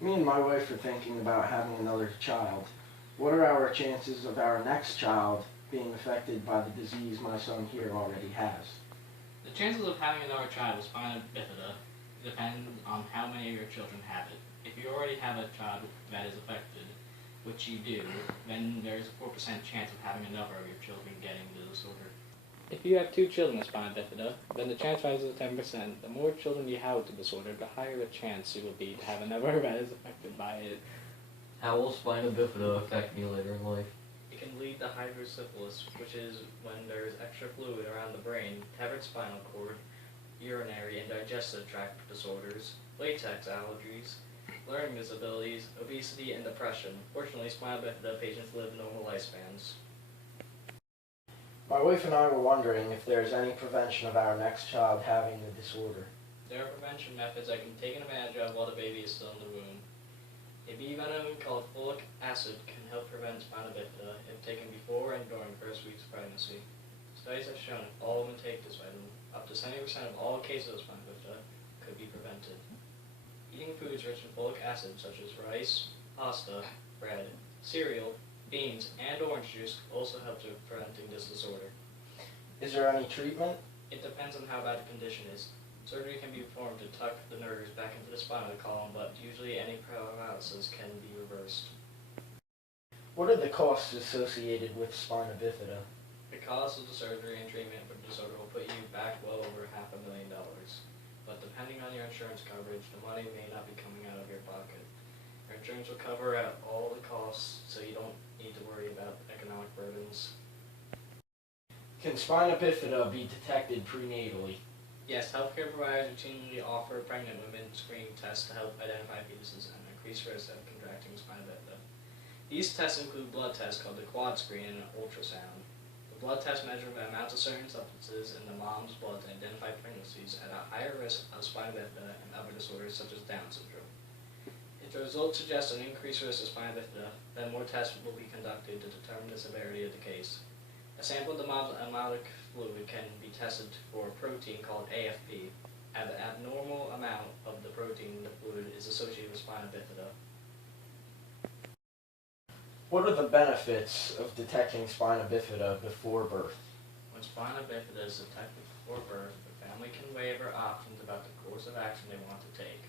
Me and my wife are thinking about having another child. What are our chances of our next child being affected by the disease my son here already has? The chances of having another child with spina bifida depend on how many of your children have it. If you already have a child that is affected, which you do, then there is a 4% chance of having another of your children getting the disorder. If you have two children with spina bifida, then the chance rises to 10%. The more children you have with the disorder, the higher the chance you will be to have another that is affected by it. How will spina bifida affect me later in life? It can lead to hydrocephalus, which is when there is extra fluid around the brain, severed spinal cord, urinary and digestive tract disorders, latex allergies, learning disabilities, obesity, and depression. Fortunately, spina bifida patients live normal lifespans. My wife and I were wondering if there is any prevention of our next child having the disorder. There are prevention methods that can be taken advantage of while the baby is still in the womb. A bee venom called folic acid can help prevent spina bifida if taken before and during the first weeks of pregnancy. Studies have shown if all women take this vitamin, up to 70% of all cases of spina bifida could be prevented. Eating foods rich in folic acid such as rice, pasta, bread, cereal, beans, and orange juice also help to preventing this disorder. Is there any treatment? It depends on how bad the condition is. Surgery can be performed to tuck the nerves back into the spinal column, but usually any paralysis can be reversed. What are the costs associated with spina bifida? The cost of the surgery and treatment for the disorder will put you back well over $500,000. But depending on your insurance coverage, the money may not be coming out of your pocket. Your insurance will cover out all the costs, so you don't need to worry about economic burdens. Can spina bifida be detected prenatally? Yes, healthcare providers routinely offer pregnant women screening tests to help identify fetuses and increase risk of contracting spina bifida. These tests include blood tests called the quad screen and an ultrasound. The blood tests measure the amount of certain substances in the mom's blood to identify pregnancies at a higher risk of spina bifida and other disorders such as Down syndrome. If the results suggest an increased risk of spina bifida, then more tests will be conducted to determine the severity of the case. A sample of the mom's amniotic fluid can be tested for a protein called AFP, and the abnormal amount of the protein in the fluid is associated with spina bifida. What are the benefits of detecting spina bifida before birth? When spina bifida is detected before birth, the family can weigh their options about the course of action they want to take.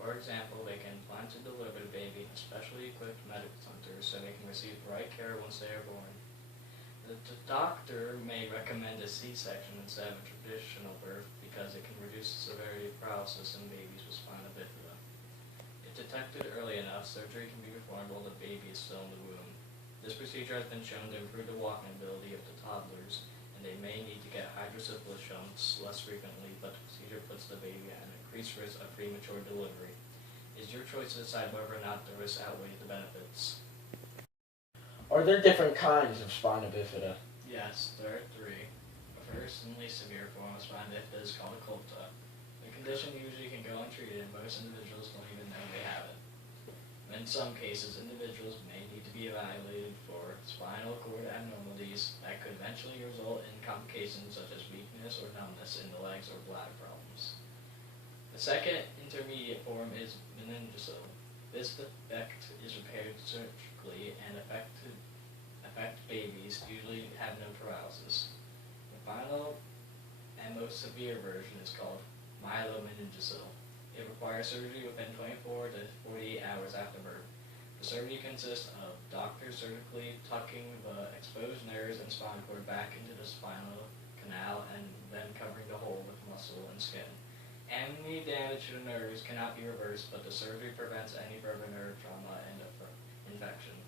For example, they can plan to deliver the baby in a specially equipped medical center so they can receive the right care once they are born. The doctor may recommend a C-section instead of a traditional birth because it can reduce the severity of paralysis in babies with spina bifida. If detected early enough, surgery can be performed while the baby is still in the womb. This procedure has been shown to improve the walking ability of the toddlers, and they may need to get hydrocephalus shunts less frequently, but the procedure puts the baby at an increased risk of premature delivery. It is your choice to decide whether or not the risks outweigh the benefits. Are there different kinds of spina bifida? Yes, there are three. The first and least severe form of spina bifida is called a colta. The condition usually can go untreated and most individuals don't even know they have it. In some cases, individuals may need to be evaluated for spinal cord abnormalities that could eventually result in complications such as weakness or numbness in the legs or bladder problems. The second intermediate form is meningocele. This defect is repaired surgically and affect babies usually have no paralysis. The final and most severe version is called myelomeningocele. It requires surgery within 24 to 48 hours after birth. The surgery consists of doctors surgically tucking the exposed nerves and spinal cord back into the spinal canal and then covering the hole with muscle and skin. Any damage to the nerves cannot be reversed, but the surgery prevents any further nerve trauma and infection.